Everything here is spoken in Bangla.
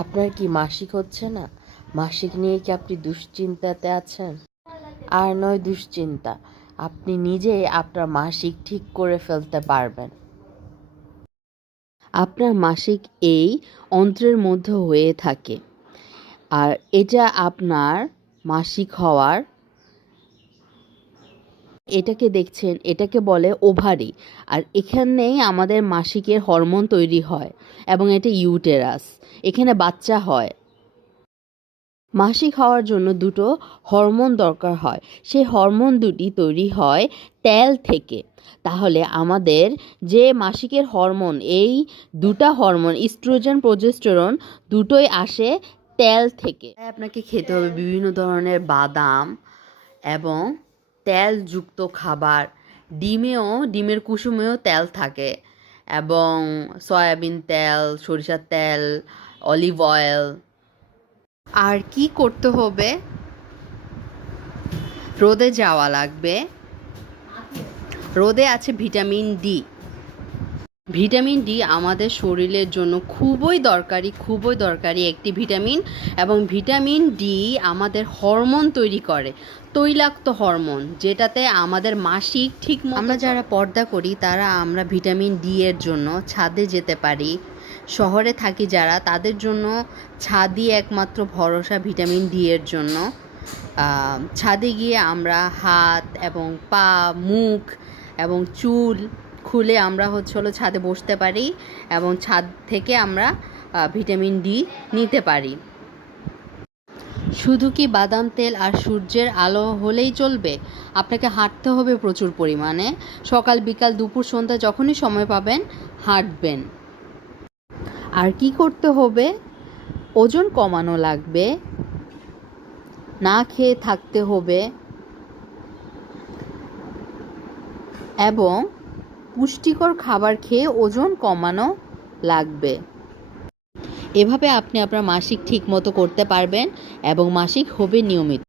আপনার কি মাসিক হচ্ছে না? মাসিক নিয়ে কি আপনি দুশ্চিন্তাতে আছেন? আর নয় দুশ্চিন্তা, আপনি নিজেই আপনার মাসিক ঠিক করে ফেলতে পারবেন। আপনার মাসিক এই অন্ত্রের মধ্যে হয়ে থাকে, আর এটা আপনার মাসিক হওয়ার, এটাকে দেখছেন, এটাকে বলে ওভারি। আর এখানেই আমাদের মাসিকের হরমোন তৈরি হয় এবং এটা ইউটেরাস, এখানে বাচ্চা হয়। মাসিক হওয়ার জন্য দুটো হরমোন দরকার হয়, সেই হরমোন দুটি তৈরি হয় তেল থেকে। তাহলে আমাদের যে মাসিকের হরমোন, এই দুটা হরমোন ইস্ট্রোজেন প্রোজেস্টেরন দুটোই আসে তেল থেকে। আপনাকে খেতে হবে বিভিন্ন ধরনের বাদাম এবং তেলযুক্ত খাবার। ডিমের কুসুমেও তেল থাকে, এবং সয়াবিন তেল, সরিষার তেল, অলিভ অয়েল। আর কি করতে হবে? রোদে যাওয়া লাগবে। রোদে আছে ভিটামিন ডি। ভিটামিন ডি আমাদের শরীরের জন্য খুবই দরকারি একটি ভিটামিন। এবং ভিটামিন ডি আমাদের হরমোন তৈরি করে, তৈলাক্ত হরমোন, যেটাতে আমাদের মাসিক ঠিক মতো। আমরা যারা পর্দা করি তারা আমরা ভিটামিন ডি এর জন্য ছাদে যেতে পারি। শহরে থাকি যারা, তাদের জন্য ছাদই একমাত্র ভরসা ভিটামিন ডি এর জন্য। ছাদে গিয়ে আমরা হাত এবং পা, মুখ এবং চুল খুলে আমরা হলো ছাদে বসতে পারি, এবং ছাদ থেকে আমরা ভিটামিন ডি নিতে পারি। শুধু কি বাদাম তেল আর সূর্যের আলো হলেই চলবে? আপনাকে হাঁটতে হবে প্রচুর পরিমাণে। সকাল, বিকাল, দুপুর, সন্ধ্যা যখনই সময় পাবেন হাঁটবেন। আর কি করতে হবে? ওজন কমানো লাগবে, না খেয়ে থাকতে হবে, এবং পুষ্টিকর খাবার খেয়ে ওজন কমানো লাগবে। এভাবে আপনি আপনার মাসিক ঠিক মতো করতে পারবেন এবং মাসিক হবে নিয়মিত।